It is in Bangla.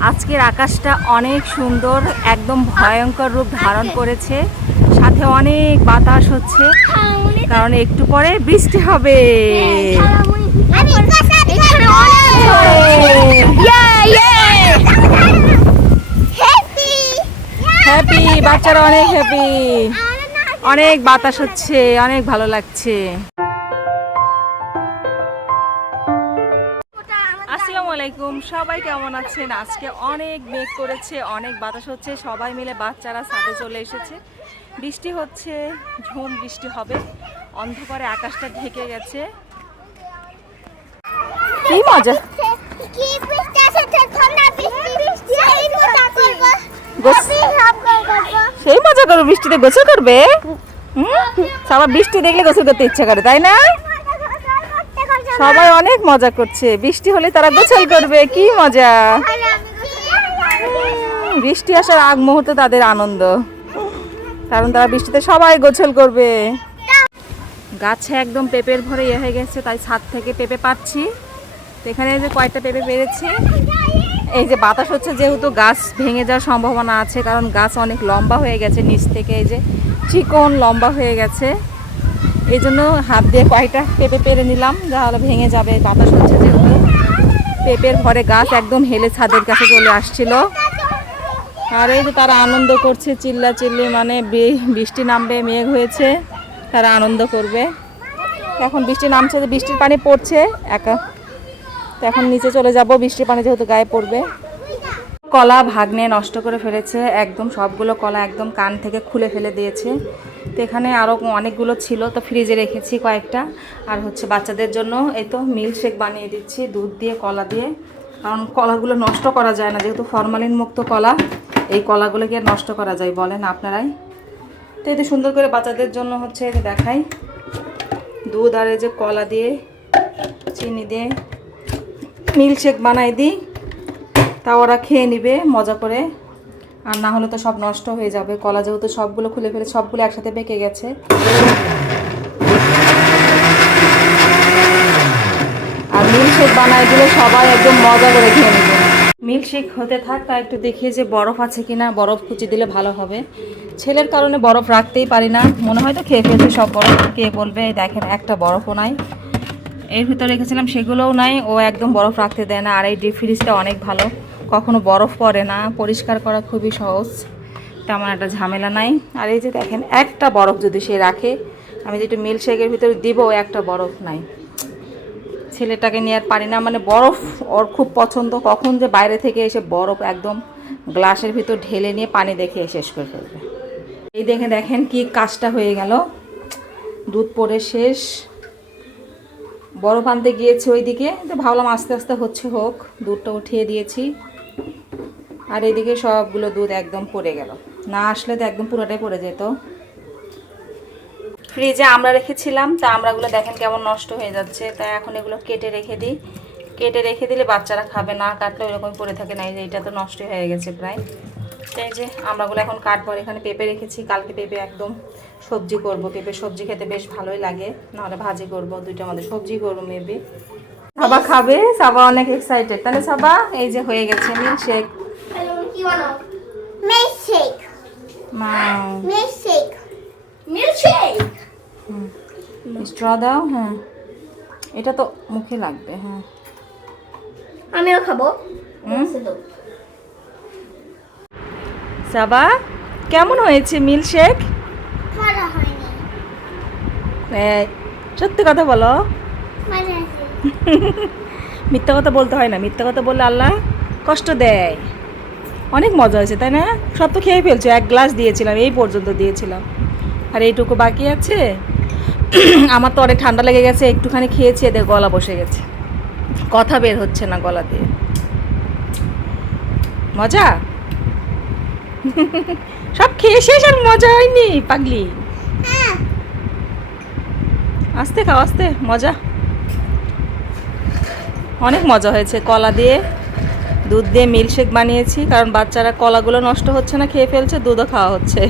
আজকের আকাশটা অনেক সুন্দর, একদম ভয়ঙ্কর রূপ ধারণ করেছে। সাথে অনেক বাতাস হচ্ছে, কারণ একটু পরে বৃষ্টি হবে। হ্যাপি বাচ্চারা অনেক হ্যাপি অনেক বাতাস হচ্ছে, অনেক ভালো লাগছে। আসসালামু আলাইকুম। সবাই কেমন আছেন? আজকে অনেক মেঘ করেছে, অনেক বাতাস হচ্ছে, সবাই মিলে বাচ্চারা ছাদে চলে এসেছে। বৃষ্টি হচ্ছে, ঝুম বৃষ্টি হবে, অন্ধকারে আকাশটা ঢেকে গেছে। কি মজা? সেই মজা করবে বৃষ্টিতে গোসল করবে? সবাই বৃষ্টি দেখলে গোসল করতে ইচ্ছা করে, তাই না? সবাই অনেক মজা করছে। বৃষ্টি হলে তারা গোসল করবে, কি মজা। বৃষ্টি আসার আগ মুহূর্তে তাদের আনন্দ। কারণ তারা বৃষ্টিতে সবাই গোসল করবে। গাছে একদম পেঁপের ভরে ইয়ে হয়ে গেছে, তাই ছাদ থেকে পেঁপে পাচ্ছি। এখানে যে কয়েকটা পেঁপে পেরেছি এই যে বাতাস হচ্ছে যেহেতু গাছ ভেঙে যাওয়ার সম্ভাবনা আছে, কারণ গাছ অনেক লম্বা হয়ে গেছে, নিচ থেকে এই যে চিকন লম্বা হয়ে গেছে। এই জন্য হাত দিয়ে কয়েকটা পেঁপে পেরে নিলাম তাহলে ভেঙে যাবে, বাতাস হচ্ছে যেহেতু। পেঁপের ঘরে গাছ একদম হেলে ছাদের কাছে চলে আসছিল। আর এই যে তারা আনন্দ করছে চিল্লা চিল্লি মানে বৃষ্টি নামবে, মেঘ হয়েছে, তারা আনন্দ করবে। এখন বৃষ্টি নামছে, বৃষ্টির পানি পড়ছে, একা। তো এখন নিচে চলে যাব, বৃষ্টির পানি যেহেতু গায়ে পড়বে। কলা ভাগ্নে নষ্ট করে ফেলেছে, একদম সবগুলো কলা একদম কান থেকে খুলে ফেলে দিয়েছে। তো এখানে আরও অনেকগুলো ছিল, তো ফ্রিজে রেখেছি কয়েকটা। আর হচ্ছে বাচ্চাদের জন্য এই তো মিল্কশেক বানিয়ে দিচ্ছি, দুধ দিয়ে, কলা দিয়ে। কারণ কলাগুলো নষ্ট করা যায় না, যেহেতু ফরমালিন মুক্ত কলা, এই কলাগুলোকে নষ্ট করা যায় বলেন আপনারাই। তো এতে সুন্দর করে বাচ্চাদের জন্য হচ্ছে দেখাই। দুধ আর এই যে কলা দিয়ে, চিনি দিয়ে মিল্কশেক বানাই দিই। তা ওরা খেয়ে নিবে, মজা করে। আর না হলে তো সব নষ্ট হয়ে যাবে। কলা যেহেতু সবগুলো খুলে ফেলে, সবগুলো একসাথে পেকে গেছে। আর মিল্কশেক বানাই দিলে সবাই একদম মজা করে খেয়ে নেবে। মিল্কশেক হতে থাক তা একটু দেখি যে বরফ আছে কিনা। বরফ কুচি দিলে ভালো হবে। ছেলের কারণে বরফ রাখতেই পারি না। মনে হয় তো খেয়ে ফেলছে, সব বরফ কে বলবে? দেখেন, একটা বরফও নাই। এর ভিতরে রেখেছিলাম, সেগুলোও নাই। ও একদম বরফ রাখতে দেয় না। আর এই ডিপ ফ্রিজটা অনেক ভালো। কখনো বরফ পড়ে না, পরিষ্কার করা খুবই সহজ, তেমন একটা ঝামেলা নাই। আর এই যে দেখেন, একটা বরফ যদি সে রাখে, আমি যেটা মিল্ক শেকের ভিতরে দিব, একটা বরফ নাই। ছেলেটাকে নিয়ে আর পারি না মানে বরফ ওর খুব পছন্দ। কখন যে বাইরে থেকে এসে বরফ একদম গ্লাসের ভিতর ঢেলে নিয়ে পানি দেখে শেষ করে ফেলবে। এই দেখে দেখেন কি কাজটা হয়ে গেল। দুধ পরে শেষ। বরফ আনতে গিয়েছে ওইদিকে। তো ভাবলাম আস্তে আস্তে হচ্ছে হোক, দুধটা উঠিয়ে দিয়েছি। আর এদিকে সবগুলো দুধ একদম পড়ে গেল। না আসলে তো একদম পুরোটাই পড়ে যেত। ফ্রিজে আমরা রেখেছিলাম, তা আমরাগুলো দেখেন কেমন নষ্ট হয়ে যাচ্ছে। তাই এখন এগুলো কেটে রেখে দিই। কেটে রেখে দিলে বাচ্চারা খাবে না, কাটলে ওইরকম পড়ে থাকে না এটা তো নষ্ট হয়ে গেছে প্রায়। তাই যে আমরাগুলো এখন কাটবো এখানে পেঁপে রেখেছি, কালকে পেঁপে একদম সবজি করব। পেঁপে সবজি খেতে বেশ ভালোই লাগে, নাহলে ভাজি করব, দুইটা আমাদের সবজি করব মেবি। সাবা খাবে, সাবা অনেক এক্সাইটেড তাহলে সাবা, এই যে হয়ে গেছে মিল্ক শেক Milkshake. মাও Milkshake. Milkshake. স্ট্র দাও হ্যাঁ। এটা তো মুখে লাগবে হ্যাঁ। আমিও খাব। সাবা কেমন হয়েছে মিল্ক শেক মজা হয়নি। এই, সত্যি কথা বলো। মিথ্যা কথা বলতে হয় না। মিথ্যা কথা বললে আল্লাহ কষ্ট দেয়। অনেক মজা হয়েছে, তাই না? সব তো খেয়ে ফেলছো, এক গ্লাস দিয়েছিলাম, এই পর্যন্ত দিয়েছিলাম। আর এইটুকু বাকি আছে? আমার তো অনেক ঠান্ডা লেগে গেছে, একটুখানি খেয়েছি, এদের গলা বসে গেছে। কথা বের হচ্ছে না গলা দিয়ে। মজা? সব খেয়ে শেষ আর মজা হয়নি, পাগলি। আস্তে খাও, আস্তে, মজা। অনেক মজা হয়েছে, কলা দিয়ে। দুধ দিয়ে মিল্কশেক বানিয়েছি, কারণ বাচ্চারা কলাগুলো নষ্ট হচ্ছে না, খেয়ে ফেলছে, দুধও খাওয়া হচ্ছে।